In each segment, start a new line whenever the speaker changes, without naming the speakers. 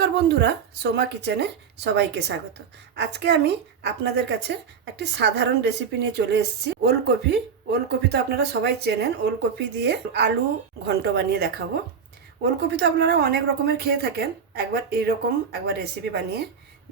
নমস্কার বন্ধুরা, সোমা কিচেনে সবাইকে স্বাগত। আজকে আমি আপনাদের কাছে একটি সাধারণ রেসিপি নিয়ে চলে এসেছি। ওলকপি ওলকপি তো আপনারা সবাই চেনেন, ওলকপি দিয়ে আলু ঘন্ট বানিয়ে দেখাবো। ওলকপি তো আপনারা অনেক রকমের খেয়ে থাকেন, একবার এইরকম একবার রেসিপি বানিয়ে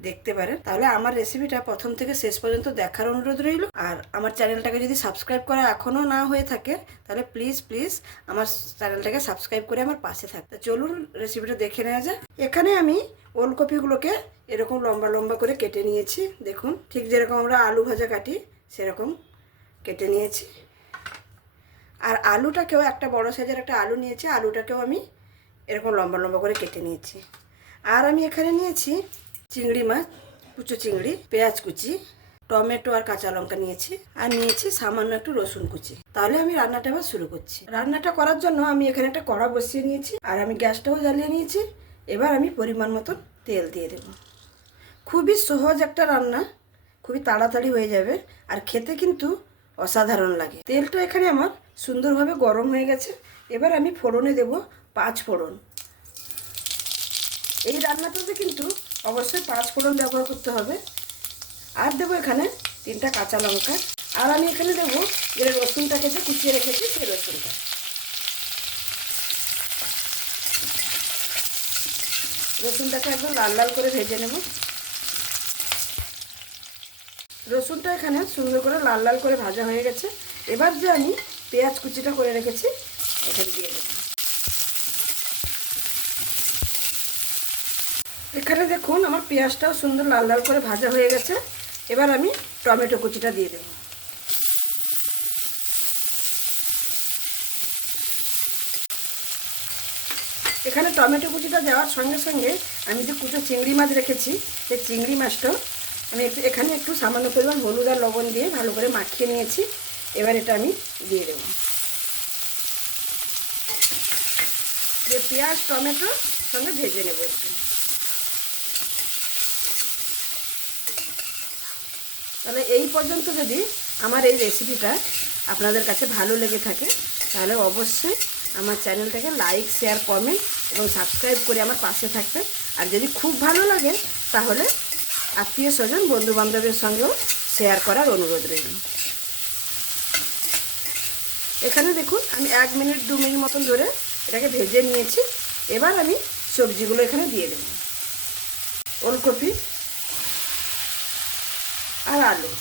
দেখতে পারেন। তাহলে আমার রেসিপিটা প্রথম থেকে শেষ পর্যন্ত দেখার অনুরোধ রইল। আর আমার চ্যানেলটাকে যদি সাবস্ক্রাইব করা এখনও না হয়ে থাকে, তাহলে প্লিজ প্লিজ আমার চ্যানেলটাকে সাবস্ক্রাইব করে আমার পাশে থাকতে চলুন রেসিপিটা দেখে নেওয়া যায় এখানে আমি ওলকপিগুলোকে এরকম লম্বা লম্বা করে কেটে নিয়েছি। দেখুন, ঠিক যেরকম আমরা আলু ভাজা কাটি, সেরকম কেটে নিয়েছি। আর আলুটাকেও একটা বড় সাইজের একটা আলু নিয়েছি। আলুটাকেও আমি এরকম লম্বা লম্বা করে কেটে নিয়েছি। আর আমি এখানে নিয়েছি চিংড়ি মাছ কুচো চিংড়ি, পেঁয়াজ কুচি, টমেটো আর কাঁচা লঙ্কা নিয়েছি আর নিয়েছি সামান্য একটু রসুন কুচি। তাহলে আমি রান্নাটা এবার শুরু করছি। রান্নাটা করার জন্য আমি এখানে একটা কড়া বসিয়ে নিয়েছি আর আমি গ্যাসটাও জ্বালিয়ে নিয়েছি। এবার আমি পরিমাণ মতন তেল দিয়ে দেব। খুবই সহজ একটা রান্না, খুবই তাড়াতাড়ি হয়ে যাবে আর খেতে কিন্তু অসাধারণ লাগে। তেলটা এখানে আমার সুন্দরভাবে গরম হয়ে গেছে। এবার আমি ফোড়নে দেব পাঁচ ফোড়ন। এই রান্নাটাতে কিন্তু অবশ্যই পাঁচ ফোড়ন ব্যবহার করতে হবে। আর দেবো এখানে তিনটা কাঁচা লঙ্কা। আর আমি এখানে দেবো যে রসুনটাকে যে কুচিয়ে রেখেছি সেই রসুনটা। রসুনটাকে একদম লাল লাল করে ভেজে নেব। রসুনটা এখানে সুন্দর করে লাল লাল করে ভাজা হয়ে গেছে। এবার যে আমি পেঁয়াজ কুচিটা করে রেখেছি, এখানে দিয়ে দেবো। এখানে দেখুন, আমার পেঁয়াজটাও সুন্দর লাল লাল করে ভাজা হয়ে গেছে। এবার আমি টমেটো কুচিটা দিয়ে দেব। এখানে টমেটো কুচিটা দেওয়ার সঙ্গে সঙ্গে আমি যে কুচো চিংড়ি মাছ রেখেছি, সেই চিংড়ি মাছটাও আমি একটু, এখানে একটু সামান্য পরিমাণ হলুদ আর লবণ দিয়ে ভালো করে মাখিয়ে নিয়েছি। এবার এটা আমি দিয়ে দেব। যে পেঁয়াজ টমেটো সঙ্গে ভেজে নেব একটু। তাহলে এই পর্যন্ত যদি আমার এই রেসিপিটা আপনাদের কাছে ভালো লেগে থাকে, তাহলে অবশ্যই আমার চ্যানেলটাকে লাইক শেয়ার কমেন্ট এবং সাবস্ক্রাইব করে আমার পাশে থাকবেন। আর যদি খুব ভালো লাগে, তাহলে আত্মীয় স্বজন, বন্ধুবান্ধবের সঙ্গেও শেয়ার করার অনুরোধ রইল। এখানে দেখুন, আমি এক মিনিট, দু মিনিট মতন ধরে এটাকে ভেজে নিয়েছি। এবার আমি সবজিগুলো এখানে দিয়ে দেব। ওলকপি আর আলু।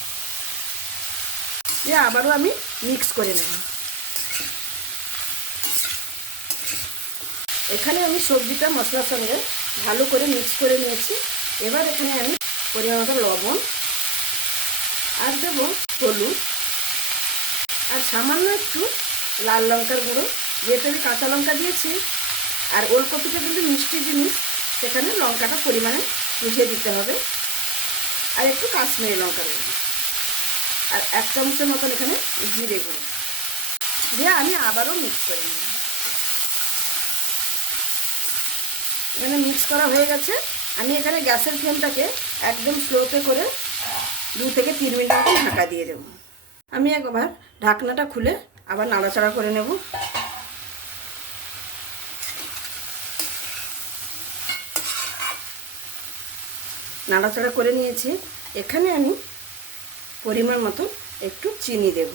দিয়ে আবারও আমি মিক্স করে নেব। এখানে আমি সবজিটা মশলার সঙ্গে ভালো করে মিক্স করে নিয়েছি। এবার এখানে আমি পরিমাণ লবণ আর দেবো হলুদ। আর সামান্য একটু লাল লঙ্কার গুঁড়ো। যেহেতু আমি কাঁচা লঙ্কা দিয়েছি আর ওলকপিটা কিন্তু মিষ্টি জিনিস, সেখানে লঙ্কাটা পরিমাণে বুঝিয়ে দিতে হবে। আর একটু কাশ্মীরি লঙ্কা দেবো। আর এক চামচের মতন এখানে জিরে গুঁড়ো। দিয়ে আমি আবারও মিক্স করে নিই এখানে মিক্স করা হয়ে গেছে। আমি এখানে গ্যাসের ফ্লেমটাকে একদম স্লোতে করে দু থেকে তিন মিনিট মতন ঢাকা দিয়ে দেবো। আমি একবার ঢাকনাটা খুলে আবার নাড়াচাড়া করে নেব। নাড়াচাড়া করে নিয়েছি। এখানে আমি পরিমাণ মতো একটু চিনি দেব।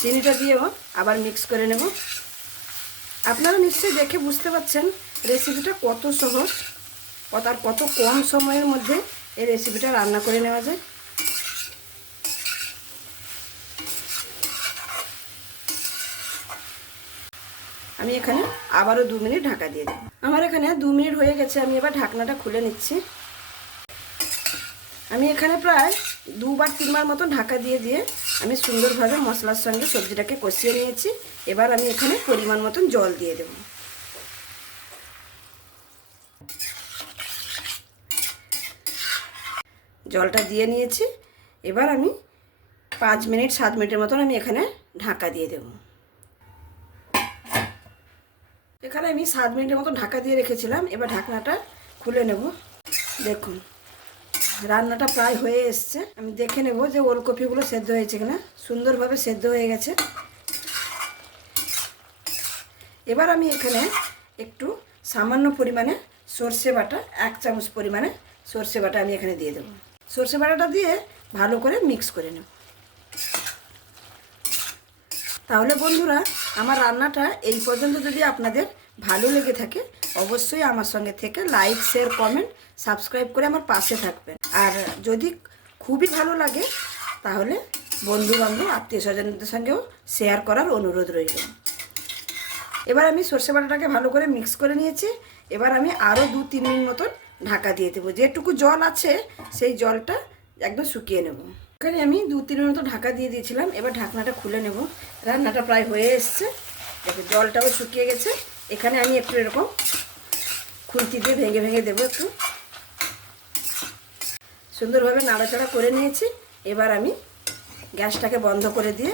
চিনিটা দিয়েও আবার মিক্স করে নেব। আপনারা নিশ্চয়ই দেখে বুঝতে পারছেন রেসিপিটা কত সহজ আর কত কম সময়ের মধ্যে এই রেসিপিটা রান্না করে নেওয়া যায়। আমি এখানে আবারও দু মিনিট ঢাকা দিয়ে দেব আমার এখানে দু মিনিট হয়ে গেছে, আমি এবার ঢাকনাটা খুলে নিচ্ছি। আমি এখানে প্রায় দুবার, তিনবার মতন ঢাকা দিয়ে দিয়ে আমি সুন্দরভাবে মশলার সঙ্গে সবজিটাকে কষিয়ে নিয়েছি। এবার আমি এখানে পরিমাণ মতন জল দিয়ে দেব। জলটা দিয়ে নিয়েছি। এবার আমি পাঁচ মিনিট, সাত মিনিটের মতন আমি এখানে ঢাকা দিয়ে দেবো। এখানে আমি সাত মিনিটের মতো ঢাকা দিয়ে রেখেছিলাম। এবার ঢাকনাটা খুলে নেব। দেখুন, রান্নাটা প্রায় হয়ে এসছে। আমি দেখে নেব যে ওলকপিগুলো সেদ্ধ হয়েছে কিনা। সুন্দরভাবে সেদ্ধ হয়ে গেছে। এবার আমি এখানে একটু সামান্য পরিমাণে সর্ষে বাটা, এক চামচ পরিমাণে সর্ষে বাটা আমি এখানে দিয়ে দেবো। সর্ষে বাটাটা দিয়ে ভালো করে মিক্স করে নেব। তাহলে বন্ধুরা, আমার রান্নাটা এই পর্যন্ত যদি আপনাদের ভালো লেগে থাকে, অবশ্যই আমার সঙ্গে থেকে লাইক শেয়ার কমেন্ট সাবস্ক্রাইব করে আমার পাশে থাকবেন। আর যদি খুবই ভালো লাগে, তাহলে বন্ধু বান্ধব আত্মীয় স্বজনদের সঙ্গেও শেয়ার করার অনুরোধ রইল। এবার আমি সর্ষে বাটাটাকে ভালো করে মিক্স করে নিয়েছি। এবার আমি আরও দু তিন মিনিট মতন ঢাকা দিয়ে দেবো। যেটুকু জল আছে, সেই জলটা একদম শুকিয়ে নেব। এখানে আমি দু তিন মিনিট মতো ঢাকা দিয়ে দিয়েছিলাম। এবার ঢাকনাটা খুলে নেব। রান্নাটা প্রায় হয়ে এসছে। দেখো জলটাও শুকিয়ে গেছে। এখানে আমি একটু এরকম খুন্তি দিয়ে ভেঙে ভেঙে দেবো একটু। সুন্দরভাবে নাড়াচাড়া করে নিয়েছি। এবার আমি গ্যাসটাকে বন্ধ করে দিয়ে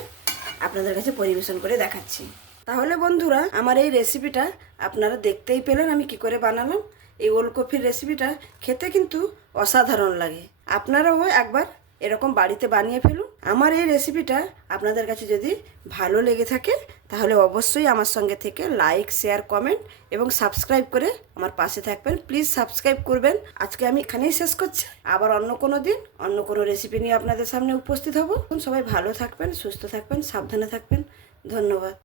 আপনাদের কাছে পরিবেশন করে দেখাচ্ছি। তাহলে বন্ধুরা, আমার এই রেসিপিটা আপনারা দেখতেই পেলেন আমি কি করে বানালাম। এই ওলকপির রেসিপিটা খেতে কিন্তু অসাধারণ লাগে। আপনারাও একবার এরকম বাড়িতে বানিয়ে ফেলুন। আমার এই রেসিপিটা আপনাদের কাছে যদি ভালো লেগে থাকে, তাহলে অবশ্যই আমার সঙ্গে থেকে লাইক শেয়ার কমেন্ট এবং সাবস্ক্রাইব করে আমার পাশে থাকবেন। প্লিজ সাবস্ক্রাইব করবেন। আজকে আমি এখানেই শেষ করছি। আবার অন্য কোনো দিন অন্য কোনো রেসিপি নিয়ে আপনাদের সামনে উপস্থিত হব। সবাই ভালো থাকবেন, সুস্থ থাকবেন, সাবধানে থাকবেন। ধন্যবাদ।